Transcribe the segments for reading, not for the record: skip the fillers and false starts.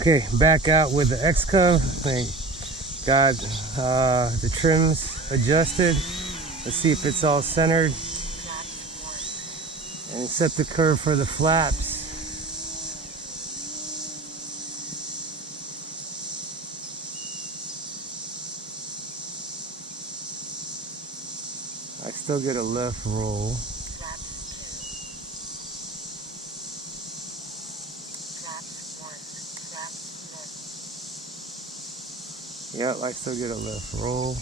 Okay, back out with the XCub. I got the trims adjusted. Let's see if it's all centered. And set the curve for the flaps. I still get a left roll. Yep, I still get a left roll.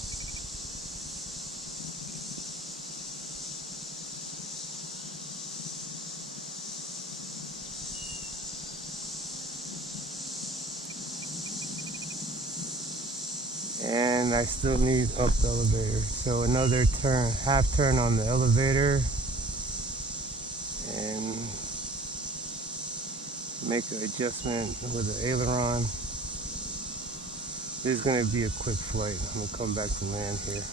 And I still need up the elevator. So another turn, half turn on the elevator. And make an adjustment with the aileron. This is going to be a quick flight. I'm going to come back to land here.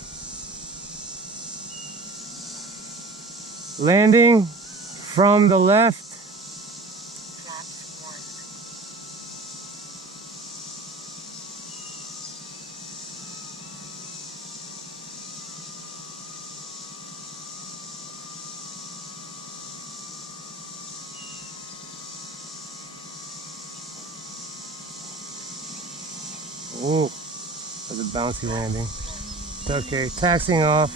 Landing from the left. Oh, that's a bouncy landing. Okay, taxiing off.